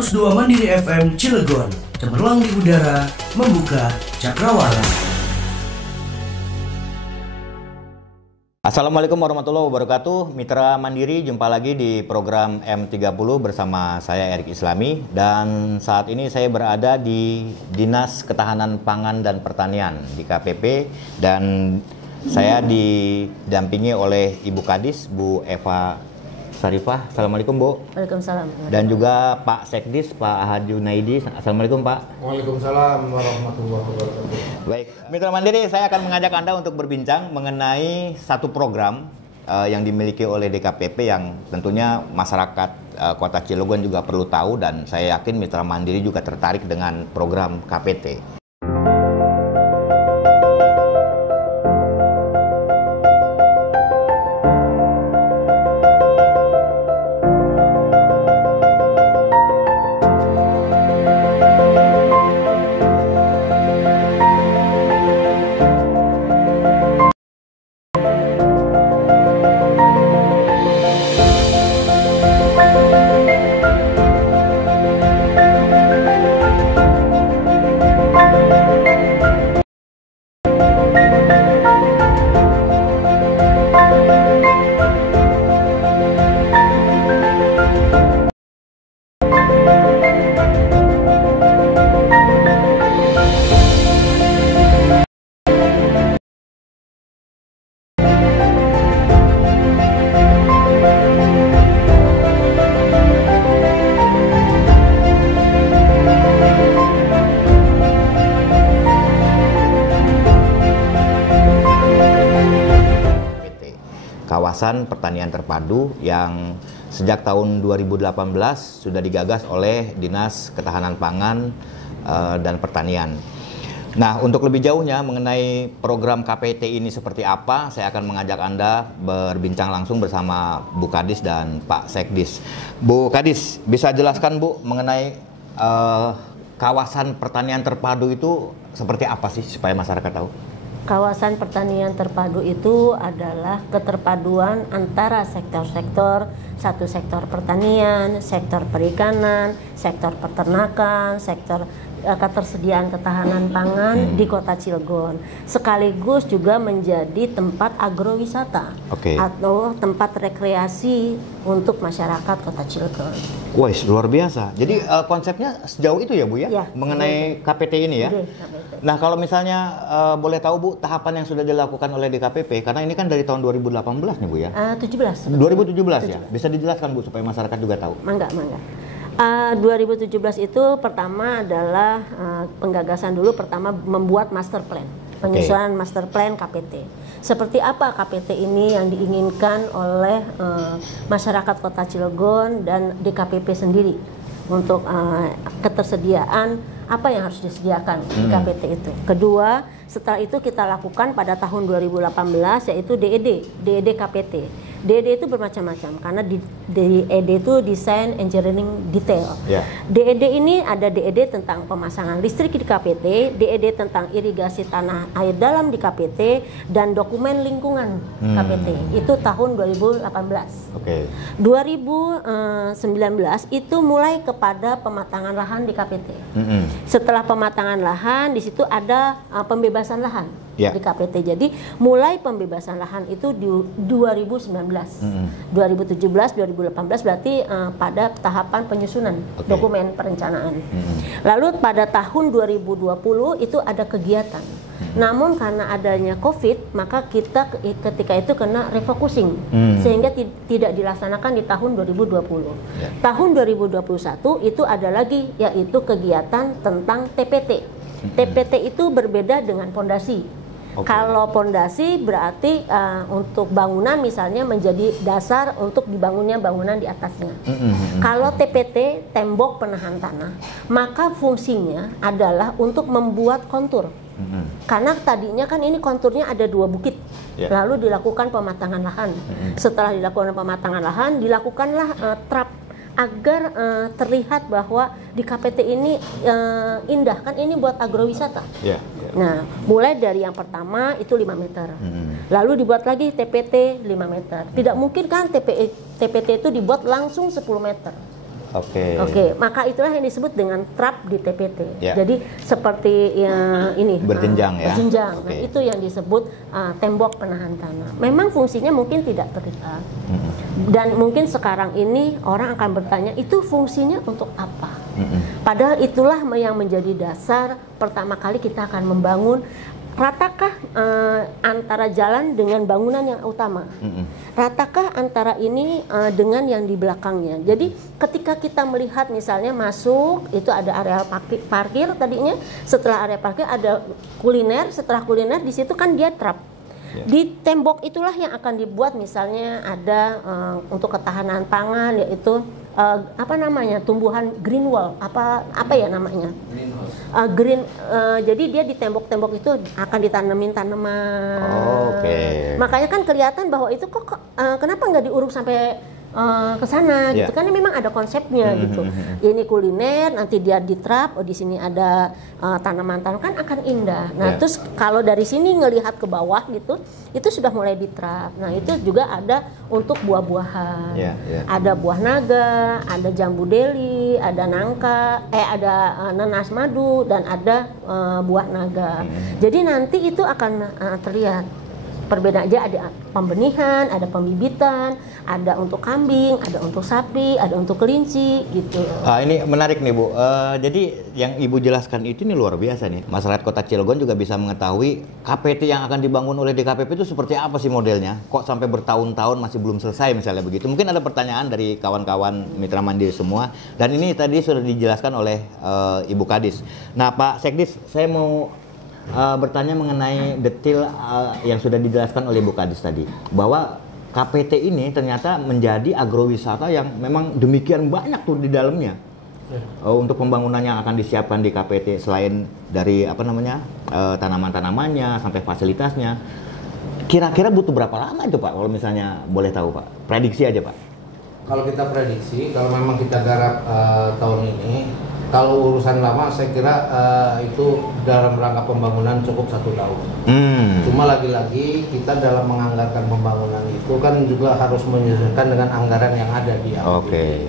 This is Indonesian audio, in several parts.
102 Mandiri FM Cilegon, cemerlang di udara, membuka cakrawala. Assalamualaikum warahmatullahi wabarakatuh. Mitra Mandiri, jumpa lagi di program M30 bersama saya Erik Islami. Dan saat ini saya berada di Dinas Ketahanan Pangan dan Pertanian di KPP. Dan saya didampingi oleh Ibu Kadis, Bu Eva Sarifah. Assalamualaikum, Bu. Waalaikumsalam. Dan juga Pak Sekdis, Pak Ahad Junaidi. Assalamualaikum, Pak. Waalaikumsalam warahmatullahi wabarakatuh. Baik, Mitra Mandiri, saya akan mengajak Anda untuk berbincang mengenai satu program yang dimiliki oleh DKPP yang tentunya masyarakat Kota Cilegon juga perlu tahu, dan saya yakin Mitra Mandiri juga tertarik dengan program KPT. Kawasan pertanian terpadu yang sejak tahun 2018 sudah digagas oleh Dinas Ketahanan Pangan dan Pertanian. Nah, untuk lebih jauhnya mengenai program KPT ini seperti apa, saya akan mengajak Anda berbincang langsung bersama Bu Kadis dan Pak Sekdis. Bu Kadis, bisa jelaskan Bu mengenai kawasan pertanian terpadu itu seperti apa sih supaya masyarakat tahu? Kawasan pertanian terpadu itu adalah keterpaduan antara sektor-sektor, satu sektor pertanian, sektor perikanan, sektor peternakan, sektor ketersediaan ketahanan pangan di Kota Cilegon, sekaligus juga menjadi tempat agrowisata atau tempat rekreasi untuk masyarakat Kota Cilegon. Wah, luar biasa. Jadi konsepnya sejauh itu ya, Bu ya, mengenai KPT ini ya. Nah, kalau misalnya boleh tahu Bu, tahapan yang sudah dilakukan oleh DKPP, karena ini kan dari tahun 2018 nih Bu ya. 17. 2017 ya. Bisa dijelaskan Bu supaya masyarakat juga tahu. Mangga. 2017 itu pertama adalah penggagasan dulu, pertama membuat master plan, penyusunan master plan KPT. Seperti apa KPT ini yang diinginkan oleh masyarakat Kota Cilegon dan DKPP sendiri untuk ketersediaan apa yang harus disediakan di KPT itu. Kedua, setelah itu kita lakukan pada tahun 2018 yaitu DED KPT. DED itu bermacam-macam karena DED itu desain engineering detail. DED ini ada DED tentang pemasangan listrik di KPT, DED tentang irigasi tanah air dalam di KPT, dan dokumen lingkungan KPT. Itu tahun 2018. 2019 itu mulai kepada pematangan lahan di KPT. Setelah pematangan lahan, di situ ada pembebasan lahan di KPT. Jadi mulai pembebasan lahan itu di 2019, 2017, 2018 berarti pada tahapan penyusunan dokumen perencanaan. Lalu pada tahun 2020 itu ada kegiatan. Namun karena adanya COVID, maka kita ketika itu kena refocusing sehingga tidak dilaksanakan di tahun 2020. Tahun 2021 itu ada lagi, yaitu kegiatan tentang TPT. TPT itu berbeda dengan pondasi. Kalau pondasi berarti untuk bangunan misalnya menjadi dasar untuk dibangunnya bangunan di atasnya. Kalau TPT, tembok penahan tanah, maka fungsinya adalah untuk membuat kontur. Karena tadinya kan ini konturnya ada 2 bukit, lalu dilakukan pematangan lahan. Setelah dilakukan pematangan lahan, dilakukanlah trap agar terlihat bahwa di KPT ini indah, kan ini buat agrowisata. Nah, mulai dari yang pertama itu 5 meter. Lalu dibuat lagi TPT 5 meter. Tidak mungkin kan TPT itu dibuat langsung 10 meter. Oke, maka itulah yang disebut dengan trap di TPT. Jadi seperti yang ini berjenjang ya. Berjenjang. Nah, itu yang disebut tembok penahan tanah. Memang fungsinya mungkin tidak terlihat. Dan mungkin sekarang ini orang akan bertanya, itu fungsinya untuk apa? Padahal itulah yang menjadi dasar pertama kali kita akan membangun. Ratakah antara jalan dengan bangunan yang utama? Ratakah antara ini dengan yang di belakangnya? Jadi ketika kita melihat misalnya masuk, itu ada area parkir tadinya, setelah area parkir ada kuliner, setelah kuliner di situ kan dia trap. Di tembok itulah yang akan dibuat misalnya ada untuk ketahanan pangan, yaitu apa namanya, tumbuhan green wall, apa ya namanya, jadi dia di tembok-tembok itu akan ditanemin tanaman. Makanya kan kelihatan bahwa itu kok kenapa nggak diuruk sampai ke sana gitu kan, memang ada konsepnya gitu. Ini kuliner, nanti dia diterap, di sini ada tanaman-tanaman, kan akan indah. Nah, terus kalau dari sini ngelihat ke bawah gitu, itu sudah mulai diterap. Nah, itu juga ada untuk buah-buahan. Ada buah naga, ada jambu deli, ada nangka, ada nanas madu, dan ada buah naga. Jadi nanti itu akan terlihat. Perbedaan aja, ada pembenihan, ada pembibitan, ada untuk kambing, ada untuk sapi, ada untuk kelinci gitu. Ini menarik nih Bu. Jadi yang Ibu jelaskan itu nih luar biasa nih. Masyarakat Kota Cilegon juga bisa mengetahui KPT yang akan dibangun oleh DKPP itu seperti apa sih modelnya. Kok sampai bertahun-tahun masih belum selesai misalnya begitu. Mungkin ada pertanyaan dari kawan-kawan Mitra Mandiri semua. Dan ini tadi sudah dijelaskan oleh Ibu Kadis. Nah Pak Sekdis, saya mau bertanya mengenai detail yang sudah dijelaskan oleh Bu Kadis tadi, bahwa KPT ini ternyata menjadi agrowisata yang memang demikian banyak tuh di dalamnya. Untuk pembangunan yang akan disiapkan di KPT, selain dari apa namanya tanaman-tanamannya sampai fasilitasnya, kira-kira butuh berapa lama itu Pak, kalau misalnya boleh tahu Pak, prediksi aja Pak. Kalau kita prediksi, kalau memang kita garap tahun ini, kalau urusan lama saya kira itu dalam rangka pembangunan cukup 1 tahun. Cuma lagi-lagi kita dalam menganggarkan pembangunan itu kan juga harus menyesuaikan dengan anggaran yang ada di APBD.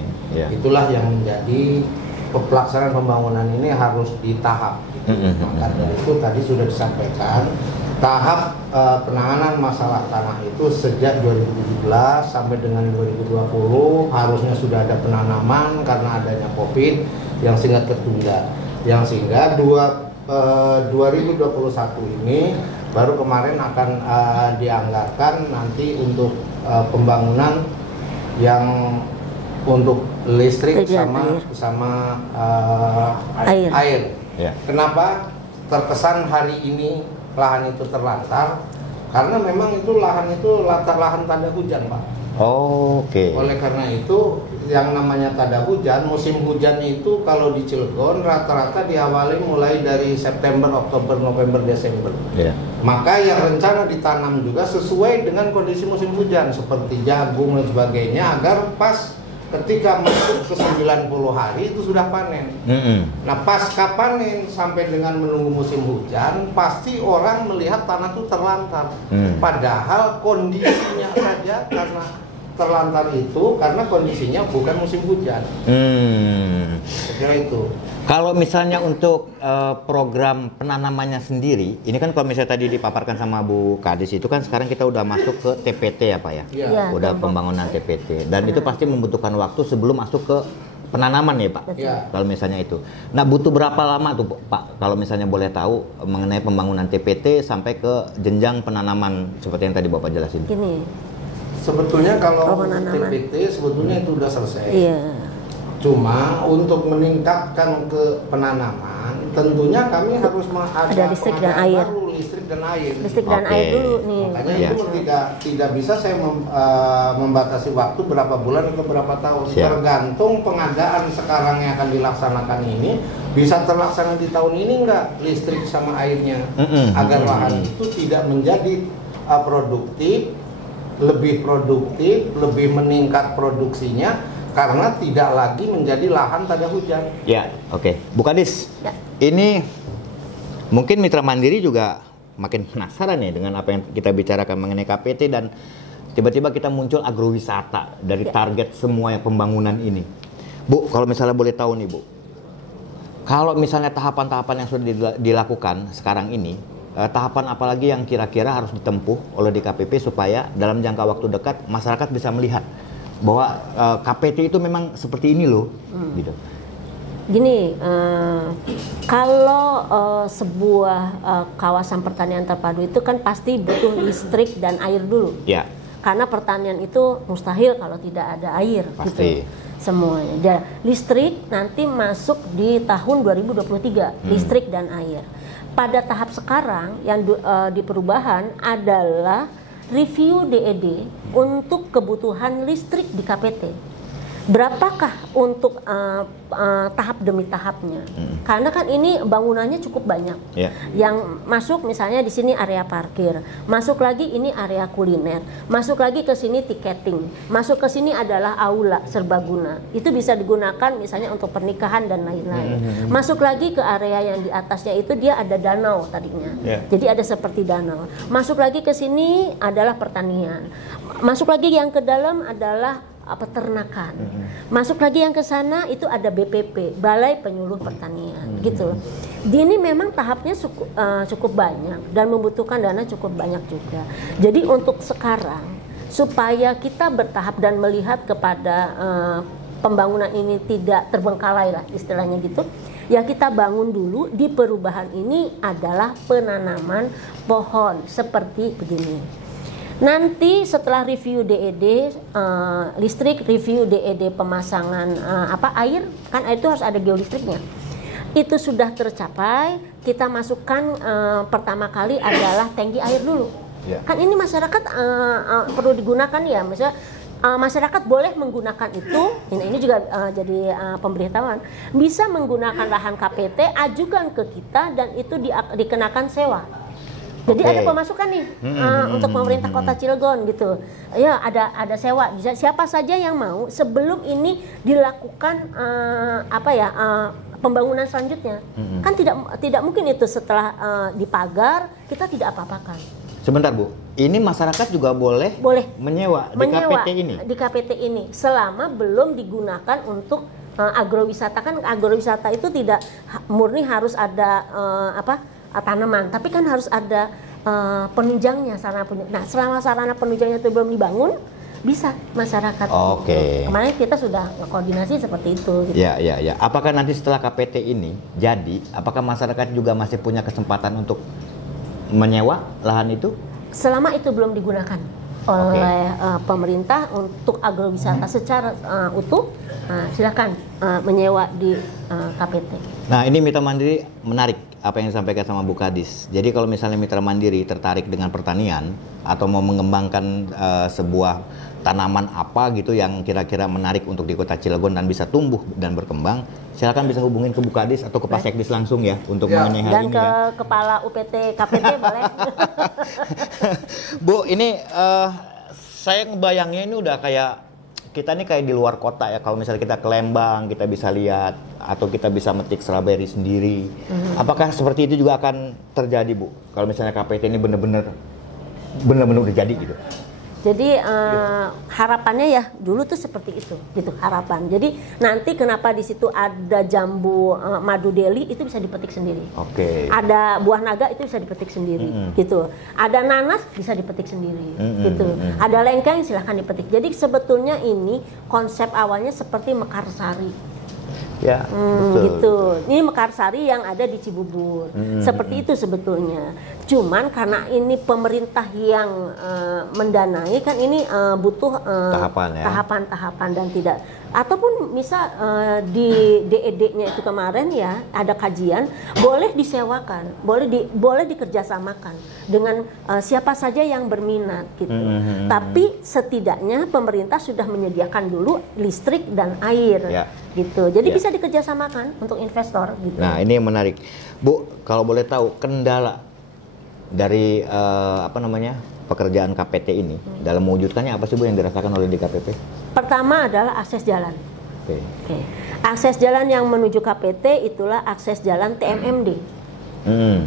Itulah yang menjadi pelaksanaan pembangunan ini harus ditahap. Maka dari itu tadi sudah disampaikan tahap penanganan masalah tanah itu sejak 2017 sampai dengan 2020 harusnya sudah ada penanaman karena adanya COVID yang sehingga tertunda, yang sehingga 2021 ini baru kemarin akan dianggarkan nanti untuk pembangunan yang untuk listrik sama air. Kenapa terkesan hari ini lahan itu terlantar? Karena memang itu lahan itu lahan tanda hujan Pak. Oleh karena itu yang namanya tanda hujan, musim hujan itu kalau di Cilegon rata-rata diawali mulai dari September, Oktober, November, Desember. Maka yang rencana ditanam juga sesuai dengan kondisi musim hujan seperti jagung dan sebagainya, agar pas ketika masuk ke 90 hari itu sudah panen. Nah pasca panen sampai dengan menunggu musim hujan, pasti orang melihat tanah itu terlantar. Padahal kondisinya saja karena terlantar itu karena kondisinya bukan musim hujan. Saya kira itu. Kalau misalnya untuk program penanamannya sendiri, ini kan kalau misalnya tadi dipaparkan sama Bu Kadis itu kan sekarang kita udah masuk ke TPT ya Pak ya? Udah pembangunan TPT. Dan itu pasti membutuhkan waktu sebelum masuk ke penanaman ya Pak? Kalau misalnya itu. Nah butuh berapa lama tuh Pak, kalau misalnya boleh tahu mengenai pembangunan TPT sampai ke jenjang penanaman seperti yang tadi Bapak jelasin? Gini. Sebetulnya kalau TPT sebetulnya itu sudah selesai. Cuma untuk meningkatkan ke penanaman, tentunya kami harus ada listrik dan air. Listrik dan air. Listrik dan air dulu nih. Makanya itu tidak bisa saya membatasi waktu berapa bulan atau berapa tahun. Tergantung pengadaan sekarang yang akan dilaksanakan ini bisa terlaksana di tahun ini enggak listrik sama airnya, agar lahan itu tidak menjadi lebih produktif, lebih meningkat produksinya karena tidak lagi menjadi lahan tanda hujan. Bu Kadis, ini mungkin Mitra Mandiri juga makin penasaran nih dengan apa yang kita bicarakan mengenai KPT dan tiba-tiba kita muncul agrowisata dari target semua yang pembangunan ini. Bu, kalau misalnya boleh tahu nih Bu, kalau misalnya tahapan-tahapan yang sudah dilakukan sekarang ini, tahapan apa lagi yang kira-kira harus ditempuh oleh DKPP supaya dalam jangka waktu dekat masyarakat bisa melihat bahwa KPT itu memang seperti ini loh, gitu. Gini, kalau sebuah kawasan pertanian terpadu itu kan pasti butuh listrik dan air dulu. Ya. Karena pertanian itu mustahil kalau tidak ada air. Pasti. Gitu. Semuanya. Dan listrik nanti masuk di tahun 2023, listrik dan air. Pada tahap sekarang yang di perubahan adalah review DED untuk kebutuhan listrik di KPT. Berapakah untuk tahap demi tahapnya? Karena kan ini bangunannya cukup banyak. Yeah. Yang masuk misalnya di sini area parkir, masuk lagi ini area kuliner, masuk lagi ke sini tiketing, masuk ke sini adalah aula serbaguna. Itu bisa digunakan misalnya untuk pernikahan dan lain-lain. Masuk lagi ke area yang di atasnya itu dia ada danau tadinya. Yeah. Jadi ada seperti danau. Masuk lagi ke sini adalah pertanian. Masuk lagi yang ke dalam adalah peternakan. Masuk lagi yang ke sana itu ada BPP, Balai Penyuluh Pertanian, gitu. Ini memang tahapnya cukup banyak dan membutuhkan dana cukup banyak juga. Jadi untuk sekarang supaya kita bertahap dan melihat kepada pembangunan ini tidak terbengkalai lah istilahnya gitu. Ya kita bangun dulu di perubahan ini adalah penanaman pohon seperti begini. Nanti setelah review DED listrik, review DED pemasangan air, kan air itu harus ada geolistriknya. Itu sudah tercapai, kita masukkan pertama kali adalah tangki air dulu. Yeah. Kan ini masyarakat perlu digunakan ya, misalnya masyarakat boleh menggunakan itu. Ini juga jadi pemberitahuan. Bisa menggunakan lahan KPT, ajukan ke kita dan itu dikenakan sewa. Jadi ada pemasukan nih untuk pemerintah Kota Cilegon gitu. Ya ada sewa. Siapa saja yang mau sebelum ini dilakukan pembangunan selanjutnya. Kan tidak mungkin itu setelah dipagar kita tidak apa-apakan. Sebentar Bu, ini masyarakat juga boleh menyewa di KPT ini? Di KPT ini selama belum digunakan untuk agrowisata. Kan agrowisata itu tidak murni harus ada tanaman, tapi kan harus ada penunjangnya, sarana penunjang. Nah, selama sarana penunjangnya itu belum dibangun, bisa masyarakat. Kemarin kita sudah koordinasi seperti itu. Gitu. Ya. Apakah nanti setelah KPT ini jadi, apakah masyarakat juga masih punya kesempatan untuk menyewa lahan itu? Selama itu belum digunakan oleh pemerintah untuk agrowisata secara utuh, silakan menyewa di KPT. Nah, ini Mitra Mandiri menarik apa yang disampaikan sama Bu Kadis. Jadi kalau misalnya Mitra Mandiri tertarik dengan pertanian atau mau mengembangkan sebuah tanaman apa gitu yang kira-kira menarik untuk di Kota Cilegon dan bisa tumbuh dan berkembang, silakan bisa hubungin ke Bu Kadis atau ke Pak Sekdis langsung ya untuk mengenai hal ini. Dan ke Kepala UPT KPT boleh. Bu, ini saya ngebayangnya ini udah kayak kita nih kayak di luar kota ya. Kalau misalnya kita ke Lembang, kita bisa lihat atau kita bisa metik strawberry sendiri. Apakah seperti itu juga akan terjadi, Bu? Kalau misalnya KPT ini benar-benar udah jadi gitu. Jadi harapannya ya dulu tuh seperti itu, gitu harapan. Jadi nanti kenapa di situ ada jambu madu deli itu bisa dipetik sendiri. Ada buah naga itu bisa dipetik sendiri, gitu. Ada nanas bisa dipetik sendiri, gitu. Ada lengkeng silahkan dipetik. Jadi sebetulnya ini konsep awalnya seperti Mekarsari. Ya, gitu. Ini Mekarsari yang ada di Cibubur. Seperti itu sebetulnya. Cuman karena ini pemerintah yang mendanai kan ini butuh tahapan-tahapan dan tidak. Ataupun misal di DED-nya itu kemarin ya ada kajian boleh disewakan, boleh dikerjasamakan dengan siapa saja yang berminat gitu. Tapi setidaknya pemerintah sudah menyediakan dulu listrik dan air gitu. Jadi bisa dikerjasamakan untuk investor gitu. Nah, ini yang menarik. Bu, kalau boleh tahu kendala dari pekerjaan KPT ini dalam mewujudkannya apa sih Bu yang dirasakan oleh DKPP? Pertama adalah akses jalan. Akses jalan yang menuju KPT itulah akses jalan TMMD.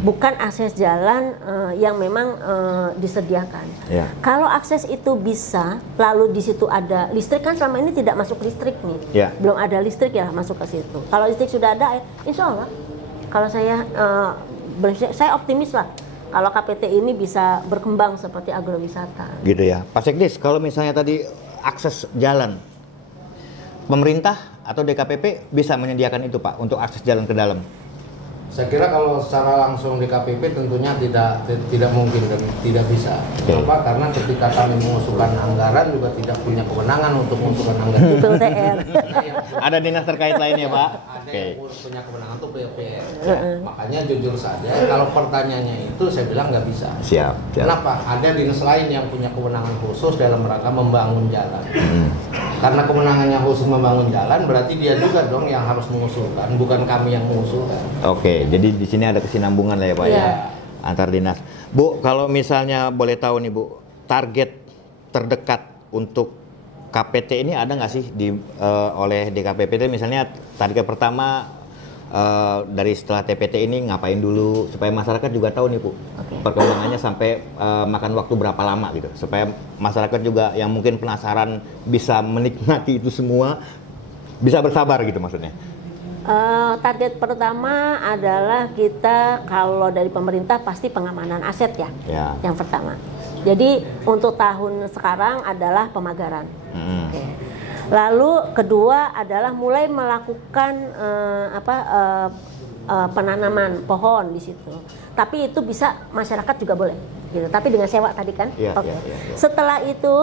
bukan akses jalan yang memang disediakan. Kalau akses itu bisa, lalu di situ ada listrik, kan selama ini tidak masuk listrik nih, belum ada listrik ya masuk ke situ. Kalau listrik sudah ada, insya Allah, kalau saya optimis lah kalau KPT ini bisa berkembang seperti agrowisata. Gitu ya, Pak Sekdis. Kalau misalnya tadi akses jalan, pemerintah atau DKPP bisa menyediakan itu Pak untuk akses jalan ke dalam? Saya kira kalau secara langsung DKPP tentunya tidak mungkin dan tidak bisa. Kenapa? Karena ketika kami mengusulkan anggaran juga tidak punya kewenangan untuk mengusulkan anggaran. PUPR. Ada dinas terkait lainnya Pak? Ada yang punya kewenangan itu PUPR. Makanya jujur saja kalau pertanyaannya itu saya bilang nggak bisa. Siap. Kenapa? Ada dinas lain yang punya kewenangan khusus dalam rangka membangun jalan. Karena kewenangannya khusus membangun jalan, berarti dia juga dong yang harus mengusulkan, bukan kami yang mengusulkan. Oke, jadi di sini ada kesinambungan lah ya Pak ya, antar dinas. Bu, kalau misalnya boleh tahu nih Bu, target terdekat untuk KPT ini ada nggak sih oleh DKPP? Misalnya target pertama dari setelah TPT ini ngapain dulu supaya masyarakat juga tahu nih Bu, perkembangannya sampai makan waktu berapa lama gitu, supaya masyarakat juga yang mungkin penasaran bisa menikmati itu semua, bisa bersabar gitu maksudnya. Target pertama adalah kita kalau dari pemerintah pasti pengamanan aset ya. Yang pertama. Jadi untuk tahun sekarang adalah pemagaran. Lalu kedua adalah mulai melakukan penanaman pohon di situ. Tapi itu bisa masyarakat juga boleh, gitu. Tapi dengan sewa tadi kan. Setelah itu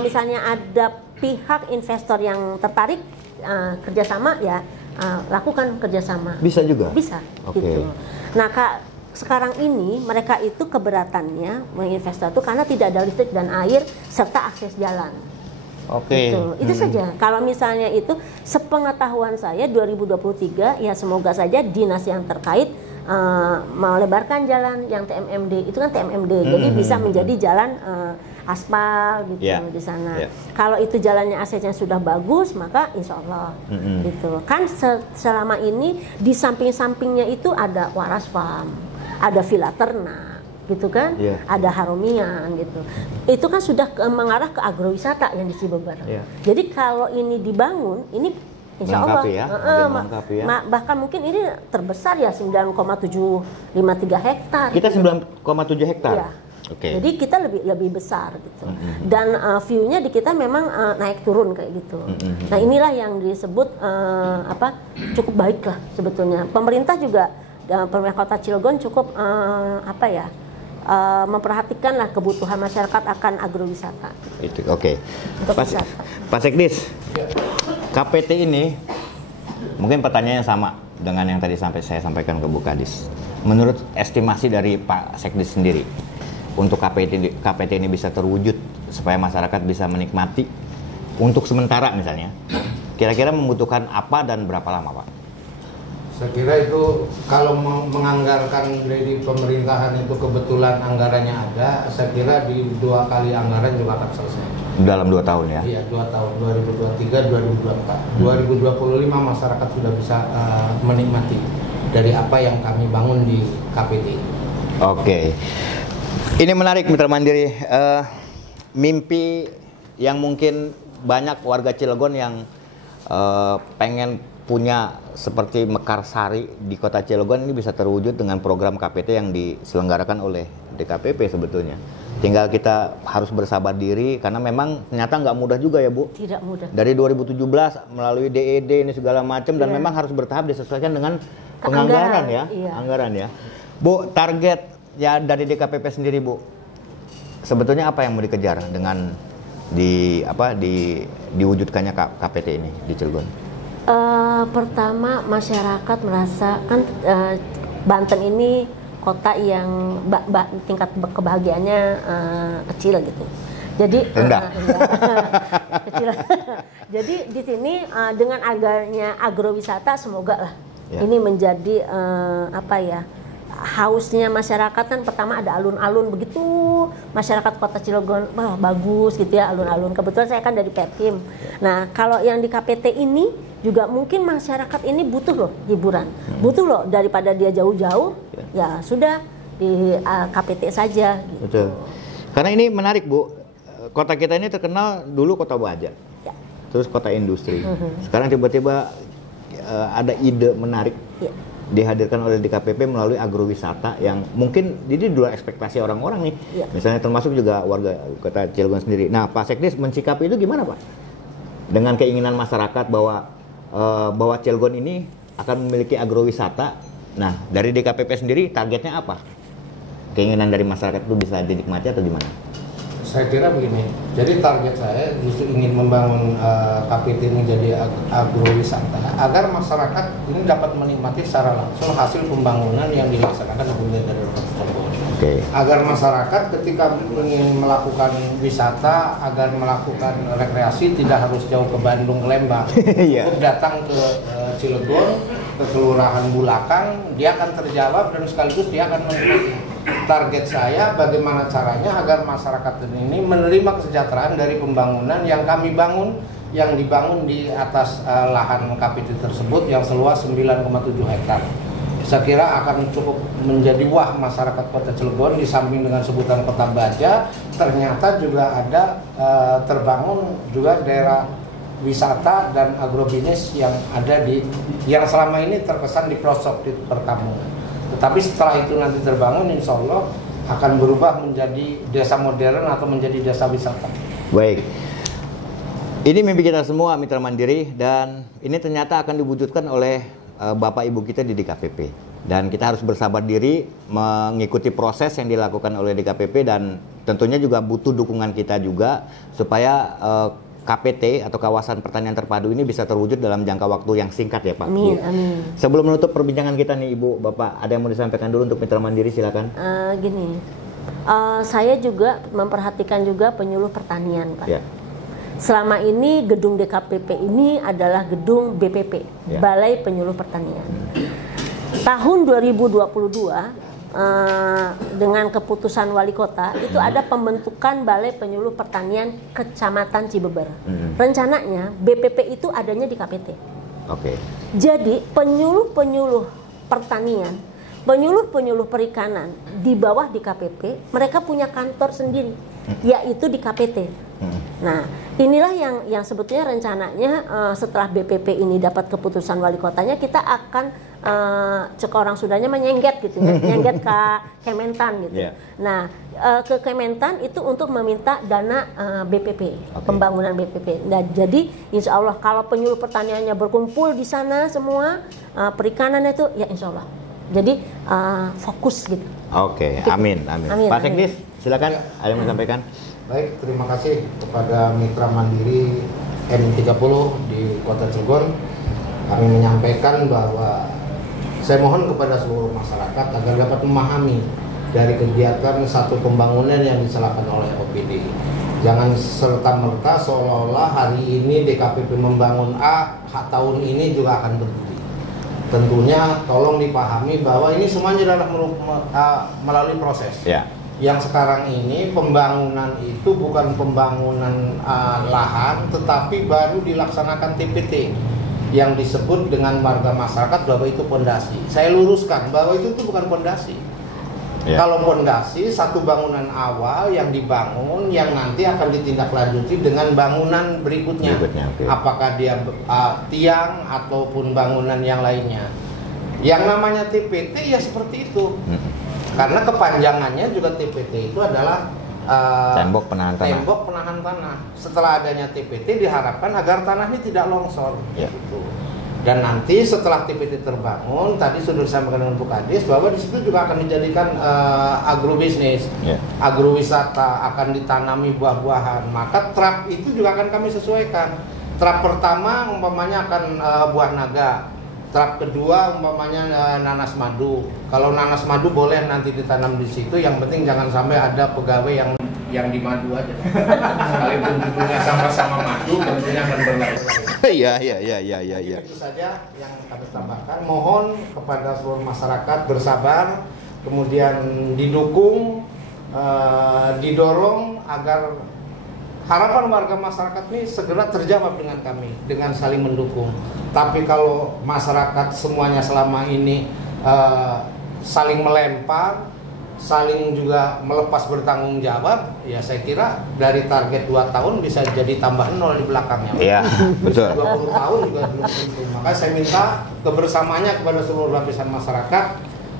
misalnya ada pihak investor yang tertarik kerjasama ya, lakukan kerjasama. Bisa juga. Bisa. Gitu. Nah sekarang ini mereka itu keberatannya menginvestor itu karena tidak ada listrik dan air serta akses jalan. Itu saja. Kalau misalnya itu sepengetahuan saya 2023 ya semoga saja dinas yang terkait melebarkan jalan yang TMMD itu kan TMMD jadi bisa menjadi jalan aspal gitu di sana. Kalau itu jalannya aksesnya sudah bagus maka insya Allah gitu. Kan selama ini di samping-sampingnya itu ada Waras Farm, ada Villa Ternak gitu kan, ada Harumian gitu. Itu kan sudah mengarah ke agrowisata yang di Cibeber. Jadi kalau ini dibangun, ini insya Allah bahkan mungkin ini terbesar ya 9,753 hektar. Kita 9,7 hektar. Jadi kita lebih besar gitu. Dan view-nya di kita memang naik turun kayak gitu. Nah inilah yang disebut cukup baik lah sebetulnya. Pemerintah juga pemerintah Kota Cilegon cukup memperhatikanlah kebutuhan masyarakat akan agrowisata. Itu Pak Sekdis, KPT ini mungkin pertanyaannya sama dengan yang tadi saya sampaikan ke Bu Kadis. Menurut estimasi dari Pak Sekdis sendiri, untuk KPT ini bisa terwujud supaya masyarakat bisa menikmati untuk sementara misalnya, kira-kira membutuhkan apa dan berapa lama Pak? Saya kira itu kalau menganggarkan dari pemerintahan itu kebetulan anggarannya ada, saya kira di 2 kali anggaran juga akan selesai. Dalam 2 tahun ya? Iya, 2 tahun, 2023, 2024. 2025 masyarakat sudah bisa menikmati dari apa yang kami bangun di KPT. Ini menarik Mitra Mandiri, mimpi yang mungkin banyak warga Cilegon yang pengen punya seperti Mekarsari di Kota Cilegon ini bisa terwujud dengan program KPT yang diselenggarakan oleh DKPP sebetulnya. Tinggal kita harus bersabar diri karena memang ternyata nggak mudah juga ya Bu. Tidak mudah. Dari 2017 melalui DED ini segala macam dan memang harus bertahap disesuaikan dengan penganggaran ya, anggaran ya. Bu, target ya dari DKPP sendiri Bu, sebetulnya apa yang mau dikejar dengan diwujudkannya KPT ini di Cilegon? Pertama masyarakat merasa kan Banten ini kota yang tingkat kebahagiaannya kecil gitu. Jadi kecil. Jadi di sini dengan adanya agrowisata semoga lah ini menjadi hausnya masyarakat kan pertama ada alun-alun, begitu masyarakat Kota Cilegon wah bagus gitu ya alun-alun. Kebetulan saya kan dari Perkim. Nah kalau yang di KPT ini juga mungkin masyarakat ini butuh loh hiburan, butuh loh daripada dia jauh-jauh ya sudah di KPT saja. Gitu. Betul. Karena ini menarik Bu, kota kita ini terkenal dulu kota baja, ya. Terus kota industri. Sekarang tiba-tiba ada ide menarik. Ya. Dihadirkan oleh DKPP melalui agrowisata yang mungkin jadi di luar ekspektasi orang-orang nih. Ya. Misalnya termasuk juga warga Kota Cilegon sendiri. Nah, Pak Sekdes mensikapi itu gimana, Pak? Dengan keinginan masyarakat bahwa Cilegon ini akan memiliki agrowisata. Nah, dari DKPP sendiri targetnya apa? Keinginan dari masyarakat itu bisa dinikmati atau gimana? Saya kira begini, jadi target saya justru ingin membangun KPT ini jadi agrowisata agar masyarakat ini dapat menikmati secara langsung hasil pembangunan yang dilaksanakan dari Kota Cilegon. Okay. Agar masyarakat ketika ingin melakukan wisata, agar melakukan rekreasi tidak harus jauh ke Bandung, Lembang, cukup datang ke Cilegon, ke Kelurahan Bulakang, dia akan terjawab dan sekaligus dia akan menikmati. Target saya bagaimana caranya agar masyarakat ini menerima kesejahteraan dari pembangunan yang kami bangun, yang dibangun di atas lahan KPT tersebut yang seluas 9,7 hektar. Saya kira akan cukup menjadi wah masyarakat Kota Cilegon. Di samping dengan sebutan Kota Baja, ternyata juga ada terbangun juga daerah wisata dan agrobisnis yang ada yang selama ini terkesan di pelosok di perkampungan. Tetapi setelah itu nanti terbangun, insya Allah akan berubah menjadi desa modern atau menjadi desa wisata. Baik, ini mimpi kita semua Mitra Mandiri dan ini ternyata akan diwujudkan oleh Bapak Ibu kita di DKPP. Dan kita harus bersabar diri mengikuti proses yang dilakukan oleh DKPP dan tentunya juga butuh dukungan kita juga supaya KPT atau kawasan pertanian terpadu ini bisa terwujud dalam jangka waktu yang singkat ya Pak. Amin, amin. Sebelum menutup perbincangan kita nih Ibu, Bapak ada yang mau disampaikan dulu untuk Mitra Mandiri, silakan. Saya juga memperhatikan juga penyuluh pertanian Pak. Ya. Selama ini gedung DKPP ini adalah gedung BPP, ya. Balai Penyuluh Pertanian. Tahun 2022 dengan keputusan wali kota itu ada pembentukan Balai Penyuluh Pertanian Kecamatan Cibeber. Rencananya BPP itu adanya di KPT. Oke. Jadi penyuluh-penyuluh pertanian, penyuluh-penyuluh perikanan di bawah di KPP, mereka punya kantor sendiri, yaitu di KPT. Nah, inilah yang sebetulnya rencananya setelah BPP ini dapat keputusan wali kotanya, kita akan cek orang Sundanya menyengget gitu ya, nyengget ke Kementan gitu. Yeah. Nah, ke Kementan itu untuk meminta dana BPP, pembangunan BPP. Nah, jadi insya Allah kalau penyuluh pertaniannya berkumpul di sana semua, perikanan itu ya insya Allah. Jadi fokus gitu. Oke, amin. Pak Sekdes, silakan ada yang mau sampaikan. Baik, terima kasih kepada Mitra Mandiri M30 di Kota Cilegon. Kami menyampaikan bahwa saya mohon kepada seluruh masyarakat agar dapat memahami dari kegiatan satu pembangunan yang dilaksanakan oleh OPD. Jangan serta-merta seolah-olah hari ini DKPP membangun A, tahun ini juga akan berhenti. Tentunya tolong dipahami bahwa ini semuanya adalah melalui proses. Yeah. Yang sekarang ini pembangunan itu bukan pembangunan lahan, tetapi baru dilaksanakan TPT yang disebut dengan warga masyarakat bahwa itu pondasi. Saya luruskan bahwa itu bukan pondasi. Ya. Kalau pondasi satu bangunan awal yang dibangun yang nanti akan ditindaklanjuti dengan bangunan berikutnya. Okay. Apakah dia tiang ataupun bangunan yang lainnya. Yang namanya TPT ya seperti itu. Karena kepanjangannya juga TPT itu adalah tembok penahan tanah. Setelah adanya TPT diharapkan agar tanah ini tidak longsor. Ya. Gitu. Dan nanti setelah TPT terbangun, tadi sudah disampaikan dengan Bu Kadis bahwa di situ juga akan dijadikan agrobisnis, agrowisata, akan ditanami buah-buahan. Maka trap itu juga akan kami sesuaikan. Trap pertama umpamanya akan buah naga. Trap kedua umpamanya nanas madu. Kalau nanas madu boleh nanti ditanam di situ. Yang penting jangan sampai ada pegawai yang di madu aja. Sekalipun judulnya sama-sama madu, tentunya akan berlaku. Iya. Itu saja yang kami tambahkan. Mohon kepada seluruh masyarakat bersabar kemudian didukung, didorong agar harapan warga masyarakat ini segera terjawab dengan kami, dengan saling mendukung. Tapi kalau masyarakat semuanya selama ini saling melempar, saling juga melepas bertanggung jawab, ya saya kira dari target 2 tahun bisa jadi tambah 0 di belakangnya. Iya, betul. 20 tahun juga belum tentu. Maka saya minta kebersamaannya kepada seluruh lapisan masyarakat,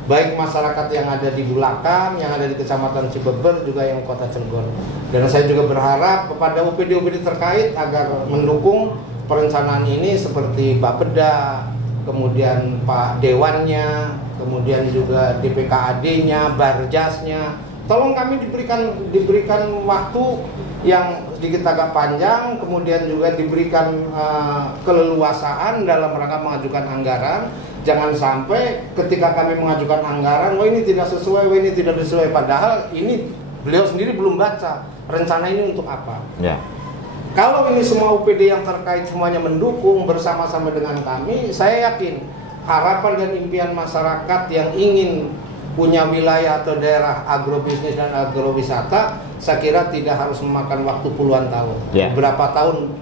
baik masyarakat yang ada di Bulakam, yang ada di Kecamatan Cibeber, juga yang Kota Cilegon. Dan saya juga berharap kepada UPD-UPD terkait agar mendukung perencanaan ini seperti Bapeda, kemudian Pak Dewannya, kemudian juga DPKAD-nya, Barjasnya. Tolong kami diberikan waktu yang sedikit agak panjang, kemudian juga diberikan keleluasaan dalam rangka mengajukan anggaran. Jangan sampai ketika kami mengajukan anggaran, wah ini tidak sesuai, wah ini tidak sesuai. Padahal ini beliau sendiri belum baca rencana ini untuk apa. Ya. Kalau ini semua UPD yang terkait semuanya mendukung bersama-sama dengan kami, saya yakin harapan dan impian masyarakat yang ingin punya wilayah atau daerah agrobisnis dan agrowisata, saya kira tidak harus memakan waktu puluhan tahun. Ya. Beberapa tahun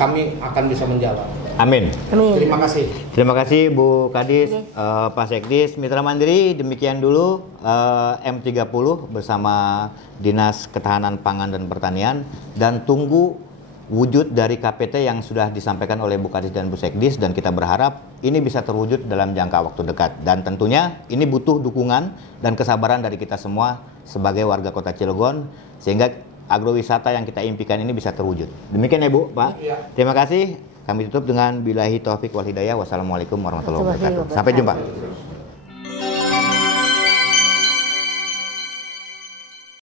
kami akan bisa menjawab. Amin. Amin. Terima kasih. Terima kasih Bu Kadis, Pak Sekdis, Mitra Mandiri. Demikian dulu M30 bersama Dinas Ketahanan Pangan dan Pertanian, dan tunggu wujud dari KPT yang sudah disampaikan oleh Bu Kadis dan Bu Sekdis, dan kita berharap ini bisa terwujud dalam jangka waktu dekat. Dan tentunya ini butuh dukungan dan kesabaran dari kita semua sebagai warga Kota Cilegon, sehingga agrowisata yang kita impikan ini bisa terwujud. Demikian ya Bu, Pak. Ya. Terima kasih. Kami tutup dengan billahi taufik wal hidayah. Wassalamualaikum warahmatullahi wabarakatuh. Sampai jumpa.